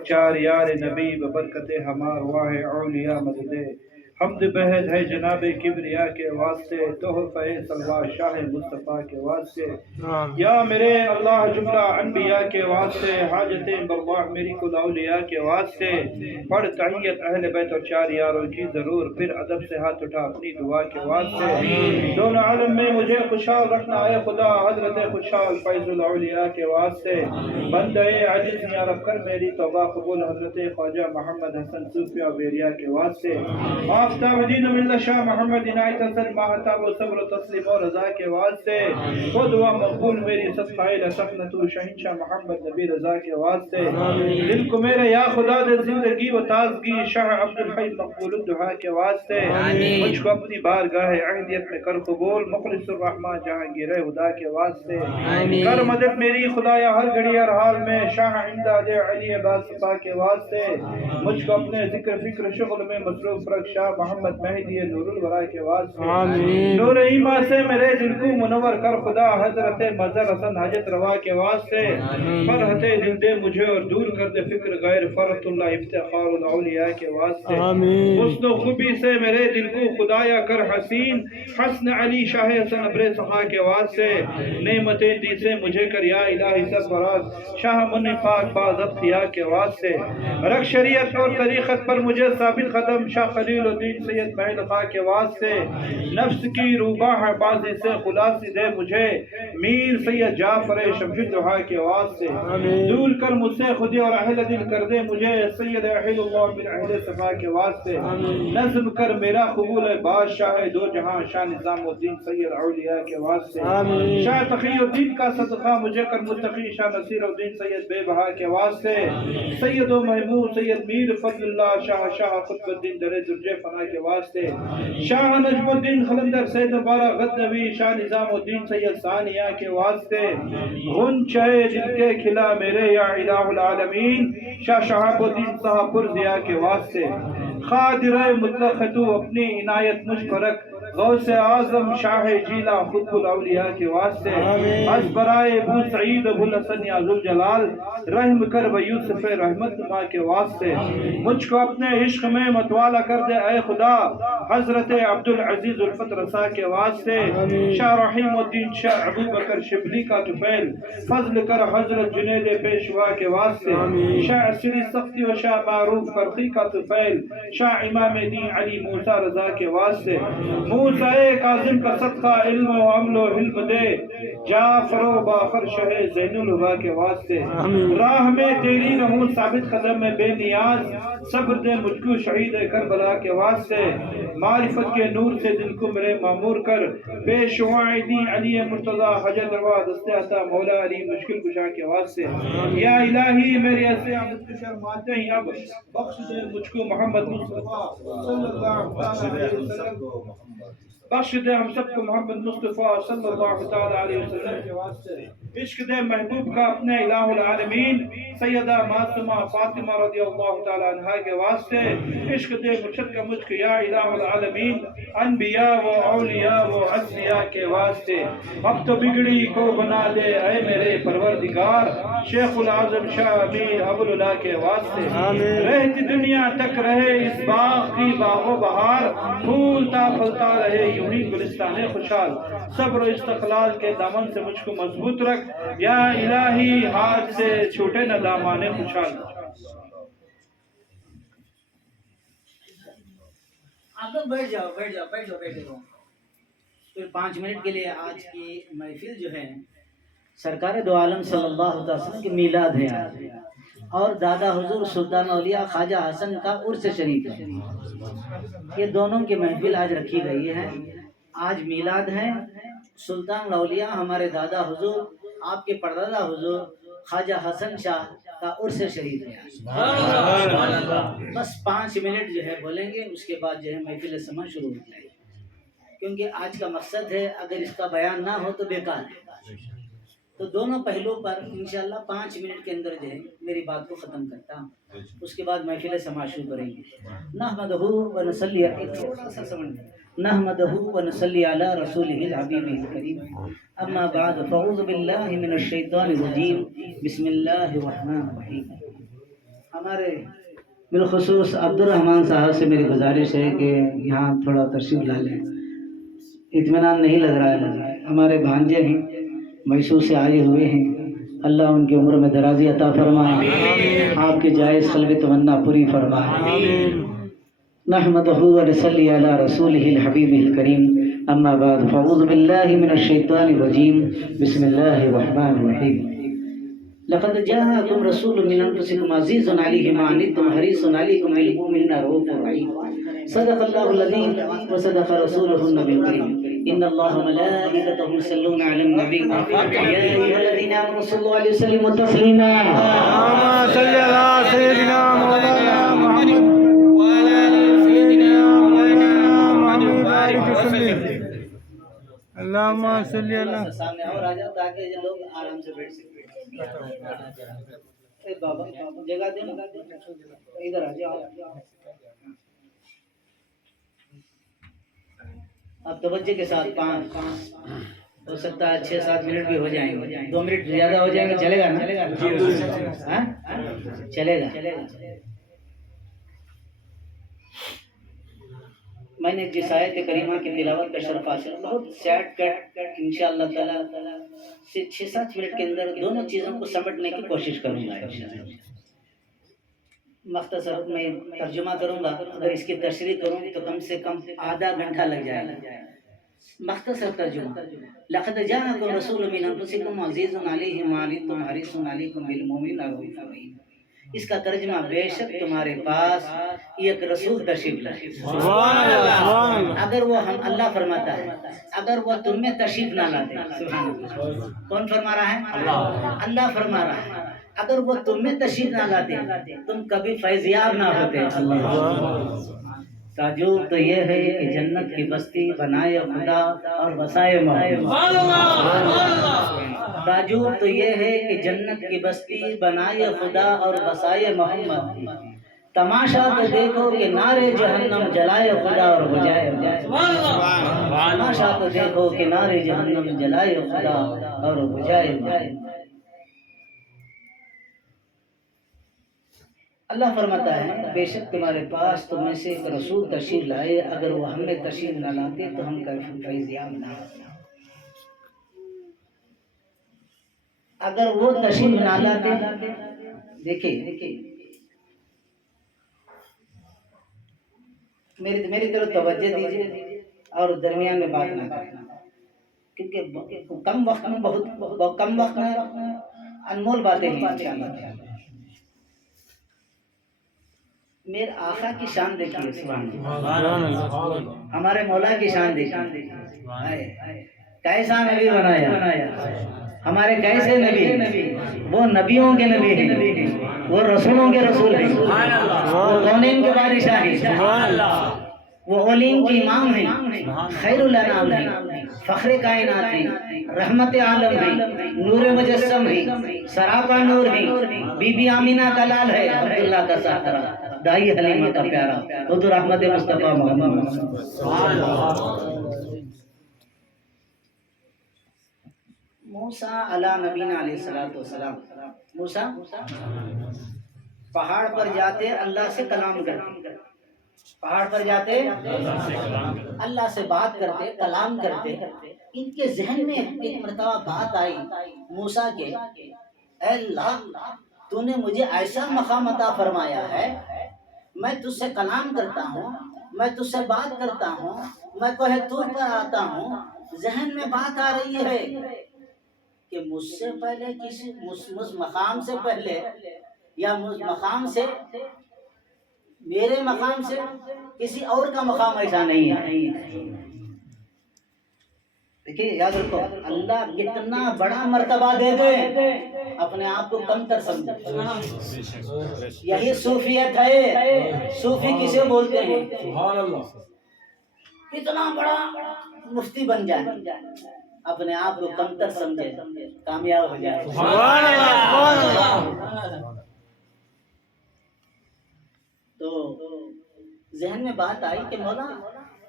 چار یار نبی ببرکت ہمار واہ اولیاء مددے حمد بہد ہے جناب کبریا کے واسطے تحفہ سلوا شاہ مصطفیٰ کے واسطے یا میرے اللہ جملہ انبیاء کے واسطے حاجت برواہ میری کل اولیاء کے واسطے پڑھ تحیت اہل بیت اور چار یاروں کی ضرور پھر ادب سے ہاتھ اٹھا اپنی دعا کے واسطے دونوں عالم میں مجھے خوشحال رکھنا ہے خدا حضرت خوشحال فیض الاولیاء کے واسطے بندے عجز یا رب کر میری توبہ قبول حضرت خواجہ محمد حسن صوفیہ بیریا کے واسطے آفتاب دین ملت شاہ محمد عنایت حسن ماہتاب و صبر و تسلیم و رضا کے واسطے وہ دعا مقبول میری صدقہ لسکنت شہنشاہ محمد نبی رضا کے واسطے دل کو میرے یا خدا دے زندگی و تازگی شاہ عبدالحی مقبول الدعا کے واسطے مجھ کو اپنی بارگاہ اہدیت میں کر قبول مخلص الرحمن جہانگیر خدا کے واسطے کر مدد میری خدایا ہر گھڑی ہر حال میں شاہ امداد علی باصفا کے واسطے مجھ کو اپنے ذکر فکر شغل میں مصروف رکھ شاہ محمد مہدی نور الورا کے واسطے نور ایمان سے میرے دل کو منور کر خدا حضرت مظہر حسن حاجت روا کے واسطے فرحت دل دے مجھے اور دور کر دے فکر غیر فرت اللہ افتخار الاولیاء کے واسطے حسن و خوبی سے میرے دل کو خدایا کر حسین حسن علی شاہ حسن ابر صحا کے واسطے نعمتیں دی سے مجھے کر یا الہی سب فراز شاہ من پاک بازت خیا کے واسطے رکھ شریعت اور طریقت پر مجھے ثابت قدم شاہ خلیل الدین سید محل خواہ کے واسطے نفس کی روباہ بازی سے خلاصی دے مجھے میر سید جعفر شمش الدہا کے واسطے دول کر مجھ سے خودی اور اہل دل کر دے مجھے سید اہل اللہ بن اہل صفا کے واسطے نظم کر میرا قبول بادشاہ دو جہاں شاہ نظام الدین سید اولیاء کے واسطے شاہ تقی الدین کا صدقہ مجھے کر متقی شاہ نصیر الدین سید بے بہا کے واسطے سید و محمود سید میر فضل اللہ شاہ قطب الدین در درجہ فنا کے واسطے شاہ نجم الدین خلندر سید بارہ غدنوی شاہ نظام الدین سید ثانیہ کے واسطے غنچہ دل کے کھلا میرے یا الہ العالمین شاہ شہاب الدین صاحب پرزیا کے واسطے خادر مطلق تو اپنی عنایت مجھ پر رکھ غوث اعظم شاہ جیلہ خطب الاولیاء کے واسطے از برائے ابو سعید ابو الحسن یا ذوالجلال رحم کر و یوسف رحمت نما کے واسطے مجھ کو اپنے عشق میں متوالا کر دے اے خدا حضرت عبدالعزیز الفت رسا کے واسطے شاہ رحیم الدین شاہ ابو بکر شبلی کا طفیل فضل کر حضرت جنید پیشوا کے واسطے شاہ عصری سختی و شاہ معروف فرقی کا طفیل شاہ امام دین علی موسیٰ رضا کے واسطے موسیٰ کاظم کا صدقہ علم و عمل و حلم دے جعفر و باخر شہ زین الہدا کے واسطے راہ میں تیری رہوں ثابت قدم میں بے نیاز صبر دے مجھ کو شہید کربلا کے واسطے معرفت کے نور سے دل کو میرے معمور کر پیشوائی دین علی مرتضی حجت روا دستے عطا مولا علی مشکل کشا کے واسطے یا الہی میرے ایسے عمد کو شرماتے ہیں اب بخش دے مجھ کو محمد مصطفیٰ صلی اللہ علیہ وسلم بخش دے ہم سب کو محمد مصطفیٰ صلی اللہ علیہ وسلم کے واسطے عشق دے محبوب کا اپنے الہ العالمین سیدہ معصومہ فاطمہ رضی اللہ تعالی عنہ کے واسطے عشق دے مرشد کا مجھ کو یا الہ العالمین انبیاء و اولیاء و عصیاء کے واسطے اب تو بگڑی کو بنا دے اے میرے پروردگار شیخ العظم شاہ امیر ابوالعلا کے واسطے رہتی دنیا تک رہے اس باغ کی باغ و بہار پھولتا پھلتا رہے یوں ہی گلستان خوشحال صبر و استقلال کے دامن سے مجھ کو مضبوط رکھ یا الہی ہاتھ سے چھوٹے نہ دامان خوشحال آپ لوگ بیٹھ جاؤ بیٹھے رہو پھر 5 منٹ کے لیے آج کی محفل جو ہے سرکار دو عالم صلی اللہ علیہ وسلم کی میلاد ہے آج اور دادا حضور سلطان اولیاء خواجہ حسن کا عرس شریف ہے یہ دونوں کی محفل آج رکھی گئی ہے آج میلاد ہے سلطان الاولیاء ہمارے دادا حضور آپ کے پردادا حضور خواجہ حسن شاہ کا عرس شریف ہے بس 5 منٹ جو ہے بولیں گے اس کے بعد جو ہے محفل سماع شروع ہو جائے گی کیونکہ آج کا مقصد ہے اگر اس کا بیان نہ ہو تو بیکار ہے تو دونوں پہلو پر انشاءاللہ 5 منٹ کے اندر جو ہے میری بات کو ختم کرتا ہوں اس کے بعد محفل سماع شروع کریں گے نحمدہ و نصلی علی رسولہ الحبیب الکریم اما بعد فاعوذ باللہ من الشیطان الرجیم بسم اللہ الرحمن الرحیم ہمارے بالخصوص عبد الرحمن صاحب سے میری گزارش ہے کہ یہاں تھوڑا تشریف لا لیں، اطمینان نہیں لگ رہا ہے مجھے۔ ہمارے بھانجے ہیں، میسور سے آئے ہوئے ہیں، اللہ ان کی عمر میں درازی عطا فرمائے، آپ کی جائز قلبی تمنا پوری فرمائے۔ نحمدہ و نصلی علی رسولہ الحبیب الکریم، اما بعد فاعوذ باللہ من الشیطان الرجیم، بسم اللہ الرحمن الرحیم۔ لقد جاءكم رسول من انفسكم عزيز عليه ما عنتم حريص عليكم بالمؤمنين رؤوف رحيم، صدق الله العظيم وصدق رسوله النبي الكريم، ان الله وملائكته يصلون على النبي يا ايها الذين امنوا صلوا عليه وسلموا تسليما، اللهم صل على سيدنا مولانا محمد وعلى ال سيدنا مولانا محمد وبارك وسلم۔ اللهم صل على سامنے اور آ جاؤ تاکہ یہ لوگ آرام سے بیٹھ سکیں۔ اے بابا جگہ دے نا، ادھر آ جاؤ۔ اب توجہ کے ساتھ 5 ہو سکتا ہے 6-7 منٹ بھی ہو جائیں گے، 2 منٹ زیادہ ہو جائیں گے، چلے گا نا؟ ہاں چلے گا۔ میں نے جس آیت کریمہ کی تلاوت کا شرف حاصل، بہت سیٹ کٹ انشاءاللہ تعالی سے 6-7 منٹ کے اندر دونوں چیزوں کو سمجھنے کی کوشش کروں گا انشاءاللہ۔ مختصر میں ترجمہ کروں گا، اگر اس کی تشریح کروں تو کم سے کم آدھا گھنٹہ لگ جائے گا۔ مختصر ترجمہ، لقد جاءكم رسول من انفسكم عزيز عليه ما عنتم حريص عليكم بالمؤمنين رؤوف رحيم۔ اس کا ترجمہ بے شک تمہارے پاس ایک رسول تشریف لائے۔ اگر وہ ہم اللہ فرماتا ہے، اگر وہ تم میں تشریف نہ لاتے، کون فرما رہا ہے؟ اللہ فرما رہا ہے، اگر وہ تم میں تشریف نہ لاتے تم کبھی فیضیاب نہ ہوتے۔ تعجب تو یہ ہے کہ جنت کی بستی بنائے خدا اور بسائے محمد۔ تعجب تو یہ ہے کہ جنت کی بستی بنائے خدا اور بسائے محمد، تماشا تو دیکھو کہ نارے جہنم جلائے خدا اور بجائے محمد۔ تماشا تو دیکھو کہ نارے جہنم جلائے خدا اور بجائے محمد۔ اللہ فرماتا ہے بے شک تمہارے پاس تم میں سے ایک رسول تشریف لائے، اگر وہ ہم میں تشریف نہ لاتے تو ہم فیضیاب نہ ہوتے۔ اگر وہ تشریف نہ لاتے، دیکھیں میری طرف توجہ دیجیے اور درمیان میں بات نہ کریں، کیونکہ کم وقت میں انمول باتیں ہیں انشاءاللہ۔ میرے آقا کی شان دیکھیے، سبحان اللہ، ہمارے مولا کی شان دیکھیے، کیسا نبی بنایا، ہمارے کیسے نبی، وہ نبیوں کے نبی ہیں، وہ رسولوں کے رسول ہیں، وہ کونین کے بادشاہ ہیں، وہ اولین کی امام ہیں، خیر الانام ہیں، فخر کائنات ہیں، رحمت عالم ہیں، نور مجسم ہیں، سراپا نور ہیں، بی بی آمینہ کا لال ہے، عبداللہ کا ساترہ، دائی حلیمہ کا پیارا، حضور احمد مصطفیٰ محمد۔ موسیٰ علیہ نبینا علیہ السلام، موسیٰ پہاڑ پر جاتے اللہ سے کلام کرتے، پہاڑ پر جاتے اللہ سے بات کرتے، کلام کرتے۔ ان کے ذہن میں ایک مرتبہ بات آئی موسیٰ کے، اے اللہ تو نے مجھے ایسا مقام عطا فرمایا ہے، میں تجھ سے کلام کرتا ہوں، میں تجھ سے بات کرتا ہوں، میں کوہ طور پر آتا ہوں، ذہن میں بات آ رہی ہے کہ مجھ سے پہلے کسی مقام سے پہلے یا مقام سے میرے مقام سے کسی اور کا مقام ایسا نہیں ہے۔ دیکھیے یاد رکھو، اللہ کتنا بڑا مرتبہ دے دے اپنے آپ کو کم تر سمجھے، یہی صوفیت ہے۔ صوفی کسے بولتے ہیں؟ اتنا بڑا مفتی بن جائے، اپنے آپ کو کم تر سمجھے، کامیاب ہو جائے۔ تو ذہن میں بات آئی کہ مولا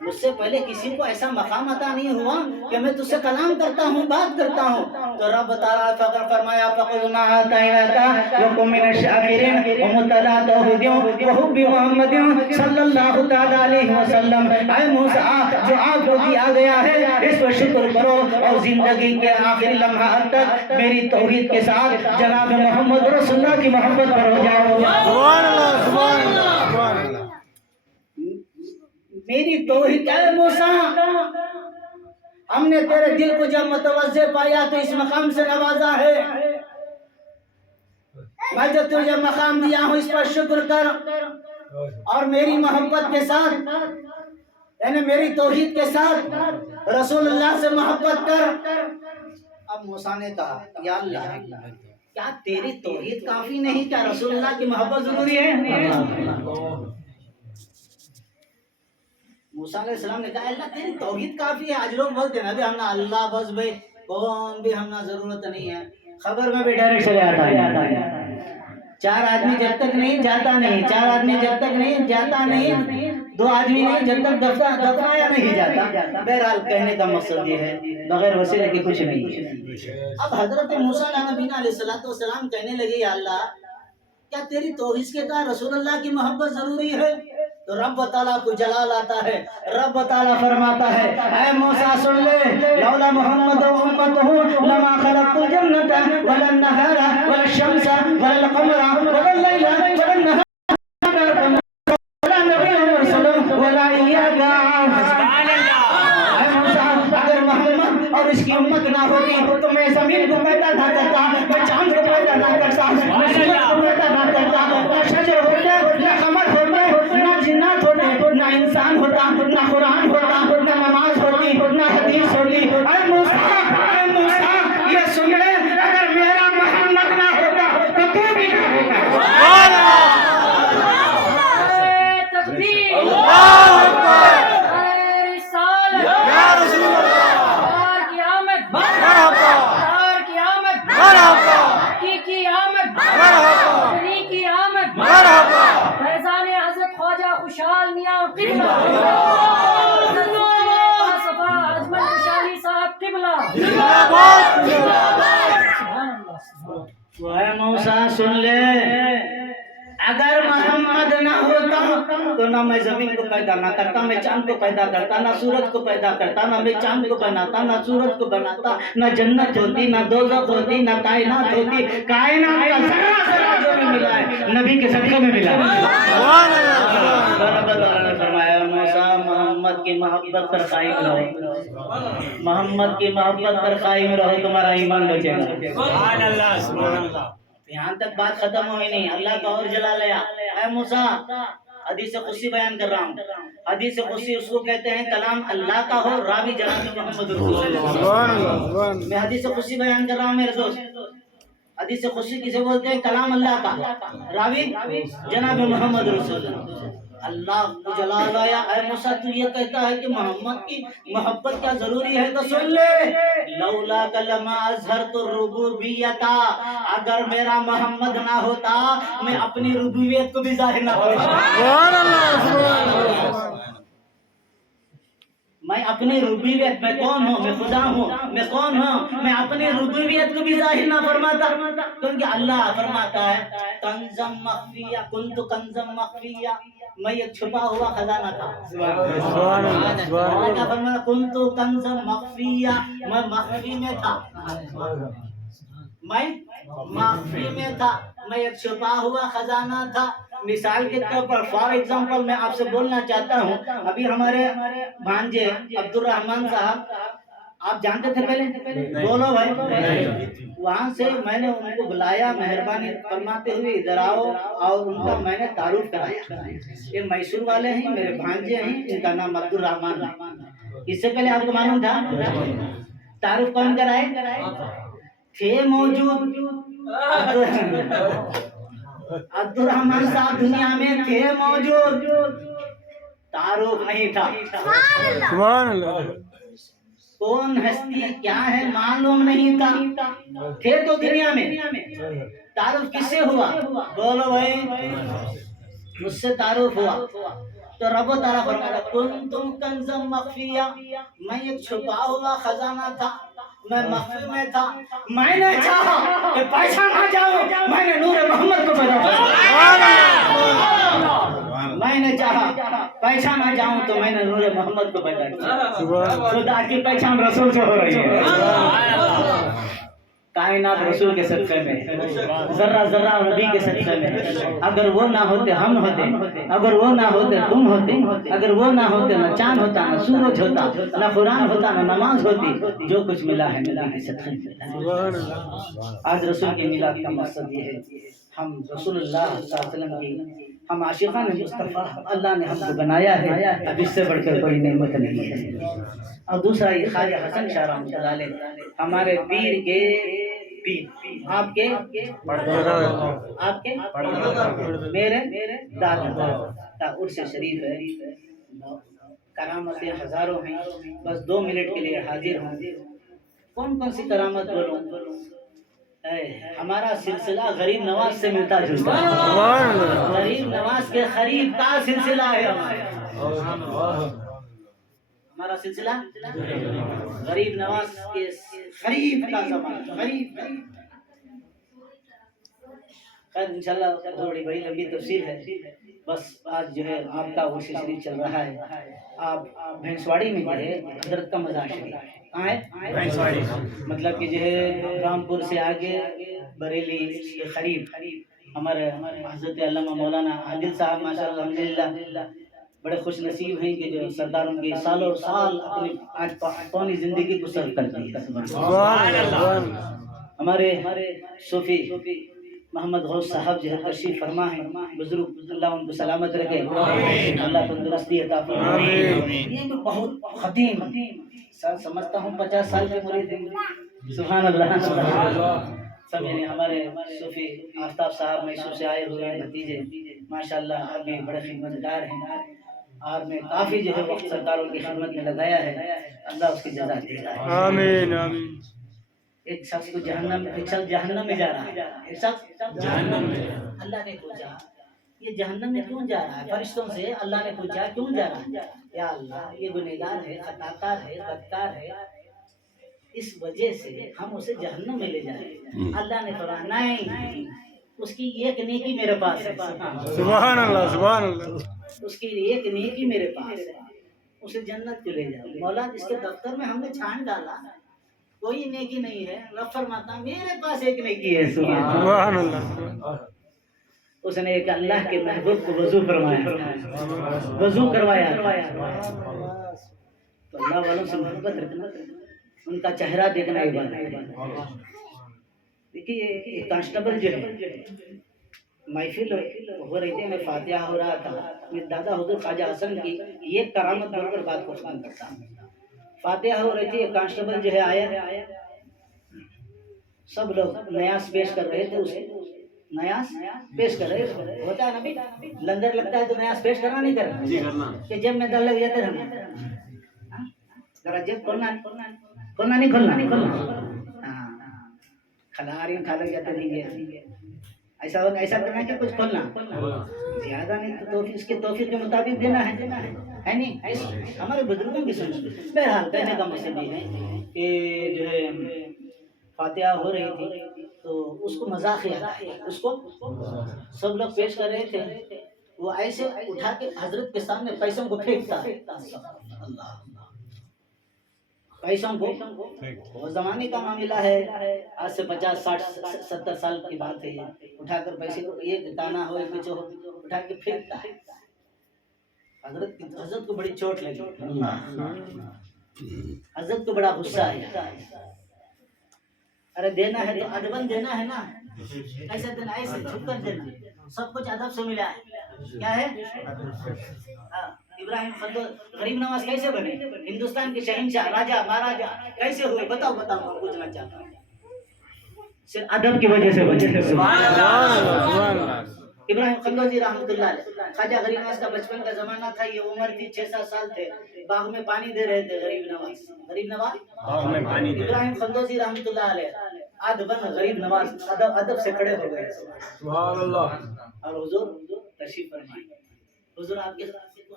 مجھ سے پہلے کسی کو ایسا مقام عطا نہیں ہوا کہ میں تجھ سے کلام کرتا ہوں، بات کرتا ہوں. تو رب تعالیٰ فقر فرمایا فقل ما آتیناک وکن من الشاکرین ومطلع توحیدیوں وحب محمد صلی اللہ تعالیٰ علیہ وسلم. اے موسیٰ جو آپ کو دیا گیا ہے اس پر شکر کرو اور زندگی کے آخری لمحات تک میری توحید کے ساتھ جناب محمد رسول اللہ کی محبت پر ہو جاؤ. سبحان اللہ سبحان اللہ سبحان اللہ. میری توحید اے موسیٰ، ہم نے تیرے دل کو جب متوجہ پایا تو اس مقام سے نوازا ہے. میں جو تجھے مقام دیا ہوں اس پر شکر کر اور میری محبت کے ساتھ یعنی میری توحید کے ساتھ رسول اللہ سے محبت کر. اب موسیٰ نے کہا یا اللہ کیا تیری توحید کافی نہیں، کیا رسول اللہ کی محبت ضروری ہے؟ موسیٰ علیہ السلام نے کہا اللہ تیری توحید کافی ہے. آج لوگ بولتے ہیں ابھی ہم نے اللہ بس بھائی کون بھی ہم نے ضرورت نہیں ہے. خبر میں بھی ڈائریکٹ چلے آتا ہے. چار آدمی جب تک نہیں جاتا نہیں، چار آدمی جب تک نہیں جاتا نہیں، دو آدمی نہیں جب تک دفنایا نہیں جاتا. بہرحال کہنے کا مقصد یہ ہے بغیر وسیلے کے کچھ نہیں. اب حضرت موسیٰ علیہ السلام کہنے لگے یا اللہ کیا تیری توحید کے کہا رسول اللہ کی محبت ضروری ہے؟ تو رب تعالیٰ کو جلال آتا ہے. رب تعالیٰ فرماتا ہے اے موسیٰ سن لے لولا محمد و امتہ لما خلقت الجنة ولا النهار ولا الشمس ولا القمر ولا الليل ولا النهار ولا نبي مرسل ولا إياك. اے موسیٰ اگر محمد اور اس کی امت نہ ہوتی تو میں زمین کو پیدا نہ کرتا، میں چاند کو پیدا نہ کرتا، میں سورج کو پیدا نہ کرتا، نہ شجر ہوتے نہ قمر ہوتے نہ جنات ہوتے نہ انسان ہوتا نہ قرآن ہوتا نہ نماز ہوتی نہ حدیث ہوتی. اے موسیٰ یہ سن لے اگر میرا محمد نہ ہوتا تو تو بھی نہ ہوتا. تکبیر اللہ اکبر رسالت یا رسول اللہ کی آمد مرحبا کی آمد مرحبا کی آمد مرحبا کی آمد مرحبا. فیضان حضرت خواجہ خوشحال میاں قبلہ صفا اجمل خوشحالی صاحب قبلہ اے موسیٰ سن لے اگر محمد نہ ہوتا تو نہ میں زمین کو پیدا نہ کرتا، میں چاند کو پیدا کرتا، نہ سورج کو پیدا کرتا، نہ میں چاند کو بناتا نہ سورج کو بناتا، نہ جنت ہوتی نہ دوزخ ہوتی نہ کائنات ہوتی. کائنات کا ذرہ ذرہ جو میں ملا ہے نبی کے صدقے میں ملا. رب تعالیٰ نے فرمایا موسیٰ محمد کی محبت پر قائم رہو، محمد کی محبت پر قائم رہو تمہارا ایمان بچے گا. سبحان اللہ سبحان اللہ. یہاں تک بات ختم ہوئی نہیں، اللہ کا اور جلال ہے. اے موسیٰ حدیث قدسی بیان کر رہا ہوں. حدیث قدسی اس کو کہتے ہیں کلام اللہ کا ہو راوی جناب محمد رسول اللہ. میں حدیث قدسی بیان کر رہا ہوں میرے دوست. حدیث قدسی کسے بولتے ہیں؟ کلام اللہ کا، راوی جناب محمد رسول اللہ. اللہ کو جلال آیا اے موسیٰ تو یہ کہتا ہے کہ محمد کی محبت کیا ضروری ہے تو سن لے لولا کلمہ اظہرت الربوبیت، اگر میرا محمد نہ ہوتا میں اپنی ربوبیت کو بھی ظاہر نہ کرتا. میں اپنی ربوبیت میں کون ہوں، میں خدا ہوں، میں کون ہوں، میں اپنی ربوبیت کو بھی ظاہر نہ فرماتا. کیونکہ اللہ فرماتا ہے کنزم مخفیہ کنت کنزم مخفیہ، میں ایک چھپا ہوا خزانہ تھا. سبحان اللہ سبحان اللہ فرماتا کنت کنزم مخفیہ، میں مخفی میں تھا، میں مخفی میں تھا، میں ایک چھپا ہوا خزانہ تھا. مثال کے طور پر فار ایگزامپل میں آپ سے بولنا چاہتا ہوں ابھی ہمارے بھانجے عبد الرحمن صاحب آپ جانتے تھے پہلے؟ بولو بھائی. وہاں سے میں نے ان کو بلایا مہربانی فرماتے ہوئے ادھر آؤ اور ان کا میں نے تعارف کرایا. یہ میسور والے ہیں، میرے بھانجے ہیں، ان کا نام عبد الرحمن ہے. اس سے پہلے آپ کو معلوم تھا؟ تعارف کون کرائے تھے موجود؟ عبد الرحمن صاحب دنیا میں تھے موجود، تعارف نہیں تھا. سبحان اللہ. کون ہستی کیا ہے معلوم نہیں تھا. تھے تو دنیا میں، تعارف کس سے ہوا؟ بولو بھائی. مجھ سے تعارف ہوا. تو رب و تعالیٰ فرماتا کنتم کنزم مخفیہ، میں ایک چھپا ہوا خزانہ تھا، میں مخفی میں تھا، میں نے چاہا کہ پہچانا جاؤں، میں نے نور محمد کو پیدا کیا، میں نے چاہا پہچانا جاؤں تو میں نے نور محمد کو پیدا کیا۔ خدا کی پہچان رسول سے ہو رہی ہے، کائنات رسول کے صدقے میں، ذرہ ذرہ نبی کے صدقے میں۔ اگر وہ نہ ہوتے ہم ہوتے، اگر وہ نہ ہوتے تم ہوتے، اگر وہ نہ ہوتے نہ چاند ہوتا، نہ سورج ہوتا، نہ قرآن ہوتا، نہ نماز ہوتی، جو کچھ ملا ہے نبی کے صدقے میں۔ آج رسول کے میلاد کا مقصد یہ ہے، ہم رسول اللہ صلی اللہ علیہ وسلم کی، ہم عاشقان مصطفیٰ، اللہ نے ہم کو بنایا ہے، اب اس سے بڑھ کر کوئی نعمت نہیں ہے۔ اور دوسرا یہ خواجہ حسن شاہ رحمۃ اللہ علیہ، ہمارے پیر کے پیر، آپ کے میرے دادا کا عرس شریف ہے، کرامتیں ہزاروں ہیں، بس 2 منٹ کے لیے حاضر ہوں۔ کون کون سی کرامت بولوں؟ ہمارا سلسلہ غریب نواز سے ملتا جلتا ہے، غریب نواز کے قریب کا سلسلہ ہے ہمارا سلسلہ، غریب نواز کے قریب کا زمانہ، قریب۔ خیر انشاءاللہ تھوڑی بڑی لمبی تفسیر ہے، بس آج جو ہے آپ کا عرس شریف چل رہا ہے، آپ بھینسواڑی میں جو ہے حضرت کا مزار شریف کہاں ہے؟ بھینسواڑی، مطلب کہ جو ہے رامپور سے آگے بریلی کے قریب ہمارے حضرت علامہ مولانا عادل صاحب ماشاءاللہ الحمدللہ بڑے خوش نصیب ہیں کہ جو سرداروں کی سالوں سال اپنی آج پوری زندگی کو سرو کر دی ہے۔ ہمارے صوفی محمد غوث صاحب جو ہے تشریف فرما ہے، بزرگ، اللہ ان کو سلامت رکھے، اللہ تندرستی عطا فرمائے۔ یہ بھی بہت خطیم سمجھتا ہوں 50 سال کے مرید ہیں، سبحان اللہ۔ سب یعنی ہمارے صوفی آفتاب صاحب میسور سے آئے ہوئے بھتیجے ماشاءاللہ آپ بھی بڑے خدمت گار ہیں، اور میں کافی جو ہے وقت سرکاروں کی خدمت میں لگایا ہے، اللہ اس کی جزا دے گا، آمین آمین۔ ایک شخص کو جہنم، ایک شخص جہنم میں جا رہا ہے، ایک شخص جہنم میں، اللہ نے پوچھا یہ جہنم میں کیوں جا رہا ہے؟ فرشتوں سے اللہ نے پوچھا کیوں جا رہا ہے؟ یا اللہ یہ گنہگار ہے، خطاکار ہے، بدکار ہے، اس وجہ سے ہم اسے جہنم میں لے جائیں۔ اللہ نے فرمایا نہیں، اس کی ایک نیکی میرے پاس ہے، سبحان اللہ سبحان اللہ، اس کی ایک نیکی میرے پاس ہے، اسے جنت کو لے جاؤ۔ مولا جس کے دفتر میں ہم نے چھان ڈالا کوئی نیکی نہیں ہے، رب فرماتا میرے پاس ایک نیکی ہے، سبحان اللہ۔ اس نے ایک اللہ کے محبوب کو وضو فرمایا، وضو کروایا، تو اللہ والوں سے محبت رکھنا، ان کا چہرہ دیکھنا عبادت ہے۔ دیکھیے ایک کانسٹیبل جو ہے محفل ہو رہی تھی، میں فاتحہ ہو رہا تھا، میرے دادا حضور خواجہ حسن کی ایک کرامت بول کر بات کو ختم کرتا ہوں۔ فاتحہ ہو رہی تھی، ایک کانسٹیبل جو ہے آیا، سب لوگ نیاز پیش کر رہے تھے، اسے نیاز پیش کر رہے تھے، ہوتا ہے نبی لنگر لگتا ہے تو نیاز پیش کرنا نہیں کرنا، کہ جب میں دل لگ جاتے رہنا، ذرا جب کھولنا نہیں کھولنا، کھلا رہی ہوں، کھا لگ جاتے نہیں، ایسا ہوگا، ایسا کرنا ہے کہ کچھ کھولنا زیادہ نہیں تو اس کے توفیق کے مطابق دینا ہے نہیں، ہمارے بزرگوں کی سنت۔ بہرحال کہنے کا مقصد یہ ہے کہ جو ہے فاتحہ ہو رہی تھی تو اس کو مذاق یاد آیا، اس کو سب لوگ پیش کر رہے تھے، وہ ایسے اٹھا کے حضرت کے سامنے پیسوں کو پھینکتا ہے، پیسوں کو، وہ زمانے کا معاملہ ہے، آج سے 50 60 70 سال کی بات ہے، اٹھا کر پیسے کو ایک دانا ہو ایک بچو ہو اٹھا کے پھینکتا ہے۔ حضرت کو بڑی چوٹ لگی، حضرت کو بڑا غصہ آیا، ارے دینا ہے تو ادبن دینا ہے نا، ایسے دینا، ایسے جھک کر دینا، سب کچھ ادب سے ملا ہے، کیا ہے؟ ابراہیم خلدون غریب نواز کیسے بنے؟ ہندوستان کے شہنشاہ، راجہ مہاراجہ کیسے ہوئے؟ بتاؤ میں پوچھنا چاہتا ہوں، صرف ادب کی وجہ سے بنے۔ ابراہیم خلدون رحمۃ اللہ علیہ، خواجہ غریب نواز کا بچپن کا زمانہ تھا، یہ عمر تھی 6-7 سال تھے، باغ میں پانی دے رہے تھے غریب نواز ابراہیم خلدون رحمۃ اللہ علیہ، ادب غریب نواز ادب سے کھڑے ہو گئے، سبحان اللہ، اور حضور تشریف فرمائے، حضور آپ کے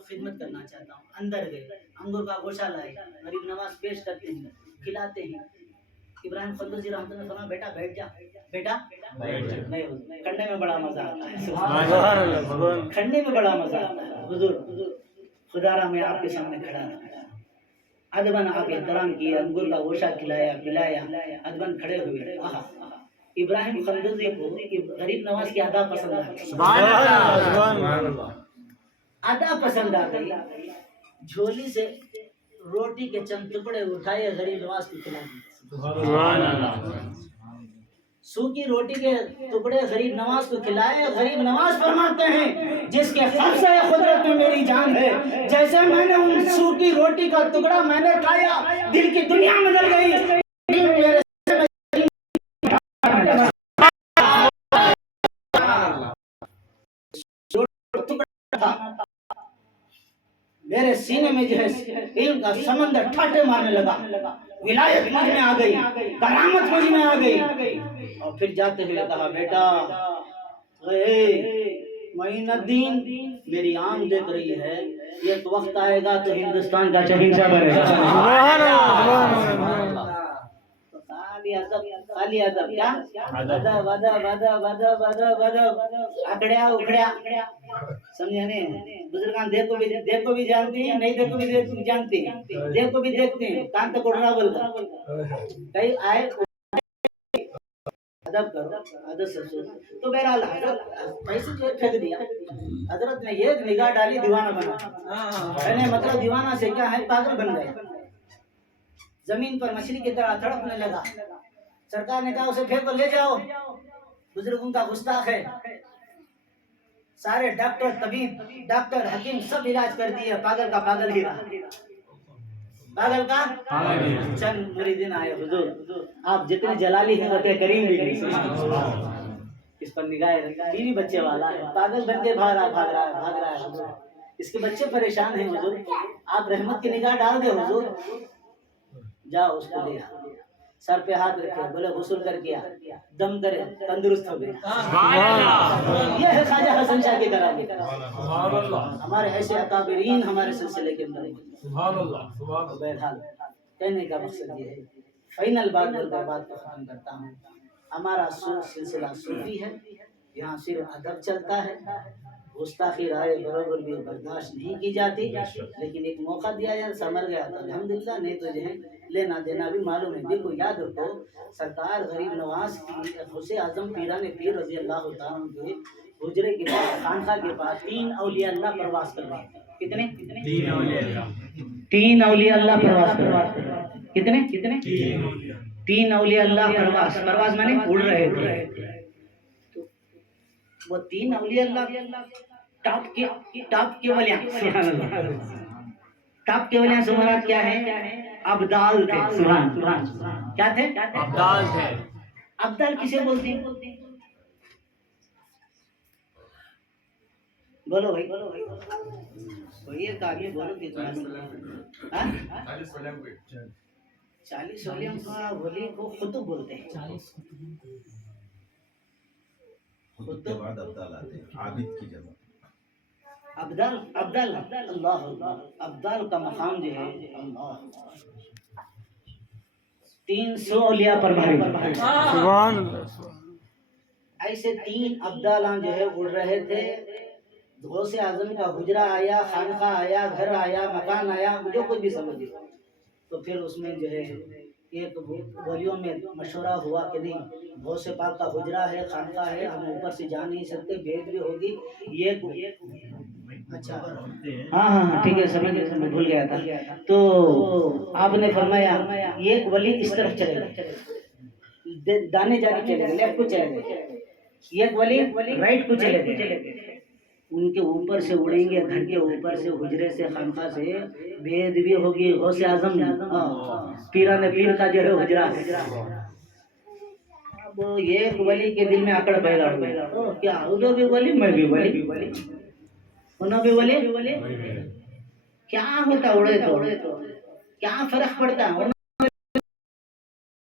خدمت کرنا چاہتا ہوں. اندر گئے, انگور کا گوشہ لائے, غریب نواز پیش کرتے ہیں, کھلاتے ہیں. ابراہیم خلدوسی رحمۃ اللہ نے فرمایا بیٹا بیٹھ جا, بیٹا نہیں, کھڑنے میں بڑا مزہ آتا ہے, سبحان اللہ. کھڑنے میں بڑا مزہ آتا ہے. حضور خدا را میں آپ کے سامنے کھڑا رہا, ادبن آپ احترام کیا, انگور کا گوشہ کھلایا پلایا, ادبن کھڑے ہوئے. ابراہیم خلدوسی کو غریب نواز کی ادا پسند آ گئی, سبحان اللہ. ادا پسند آ گئی. جھولی سے روٹی کے چند ٹکڑے اٹھائے, غریب نواز کو کھلا دیے. سبحان اللہ. سوکھی روٹی کے ٹکڑے غریب نواز کو کھلائے. غریب نواز فرماتے ہیں جس کے قبضہ قدرت میں میری جان ہے, جیسے میں نے ان سوکھی روٹی کا ٹکڑا میں نے کھایا, دل کی دنیا بدل گئی. میرے سینے میں جو ہے علم کا سمندر ٹھاٹے مارنے لگا, ولایت مجھ میں آ گئی, کرامت مجھ میں آ گئی. اور پھر جاتے ہوئے کہا بیٹا معین الدین میری آنکھ دیکھ رہی ہے, ایک وقت آئے گا تو ہندوستان کا شہنشاہ بنے گا. سبحان اللہ. خالی ادب کیا ادب ادب ادب ادب ادب ادب اکڑیا اکڑیا سمجھے نہیں. بزرگان دیکھ کو بھی جانتی ہیں, نہیں دیکھ کو بھی جانتی ہیں, دیکھ کو بھی دیکھتے ہیں, کان تک اڑنا بولتا کئی آئے ادب کرو ادب سے سو. تو بہرحال حضرت پیسے جو پھینک دیا, حضرت نے ایک نگاہ ڈالی دیوانہ بنا. میں نے مطلب دیوانہ سے کیا ہے, پاگل بن گیا. زمین پر مچھلی کی طرح تڑپنے لگا. سرکار نے کہا اسے پھینکو لے جاؤ, بزرگوں کا گستاخ ہے. سارے ڈاکٹر طبیب ڈاکٹر حکیم سب علاج کر دیے, پاگل کا پاگل ہی رہا, پاگل کا. چند مریدین آئے, حضور آپ جتنے جلالی ہیں اتنے کریم بھی نہیں. اس پر نگاہ رکھا, بیوی بچے والا ہے, پاگل بن کے بھاگ رہا ہے حضور. اس کے بچے پریشان ہیں حضور, آپ رحمت کی نگاہ ڈال دے حضور. جاؤ اس کو لے آ, سر پہ ہاتھ رکھے, بولے غسل کر کے دم کرے, تندرست ہو گیا. یہ ہے خواجہ حسن شاہ کے کرامت. ہمارے ایسے اکابرین ہمارے سلسلے کے اندر. بہرحال کہنے کا مقصد یہ ہے, فائنل بات بول کر بات کو ختم کرتا ہوں. ہمارا سلسلہ صوفی ہے, یہاں صرف ادب چلتا ہے, گستاخی رائے برابر بھی برداشت نہیں کی جاتی. لیکن ایک موقع دیا جائے, سمر گیا تو الحمدللہ, نہیں تو جو ہے لینا دینا بھی معلوم ہے. دیکھو یاد رکھو, سرکار غریب نواز کی غوث اعظم پیران پیر رضی اللہ تعالیٰ کے حجرے کے پاس, خانقاہ کے پاس 3 اولیاء اللہ پرواز کر رہے ہیں. کتنے؟ 3 اولیاء اللہ پرواز کر رہے ہیں. کتنے 3 اولیاء اللہ پرواز میں نے اڑ رہے تھے. وہ 3 اولیاء اللہ ٹاپ کے ولیاں, ٹاپ کے ولیاں سے مراد کیا ہے؟ ابدال تھے. سبحان کیا تھے؟ ابدال تھے. ابدال کسے بولتے ہیں؟ بولو بھائی, وہی ایک آگے بولو کہ 40 ولیوں کا ولی کو خطب بولتے ہیں. خطب کے بعد ابدال آتے ہیں, عابد کی جگہ. ابدال اللہ ابدال کا مقام جو ہے اللہ 300 اولیاء پر بھاری. سبحان اللہ. ایسے 3 ابدالاں جو ہے اڑ رہے تھے. غوث اعظم کا حجرہ آیا, خانقاہ آیا, گھر آیا, مکان آیا, مجھے کچھ بھی سمجھ نہیں. تو پھر اس میں جو ہے ایک ولیوں میں مشورہ ہوا کہ نہیں, غوث پاک کا حجرہ ہے, خانقاہ ہے, ہم اوپر سے جا نہیں سکتے, بھیٹ بھی ہوگی. یہ اچھا ہاں ٹھیک ہے, سمجھ بھول گیا تھا. تو آپ نے فرمایا ایک ولی اس طرف چلے گئے, دانے جانے چلے گئے, لیفٹ کو چلے گئے. ایک ولی رائٹ کو چلے گئے. ان کے اوپر سے اڑیں گے, گھر کے اوپر سے, حجرے سے, خانقاہ سے بید بھی ہوگی. غوث اعظم پیران پیر کا جو ہے حجرہ ہے. اب ایک ولی کے دل میں اکڑ پیدا ہو گئی, کیا ادھر بھی ولی, میں بھی ولی, انہوں بھی ولی, کیا ہوتا اڑے تو کیا فرق پڑتا ہے.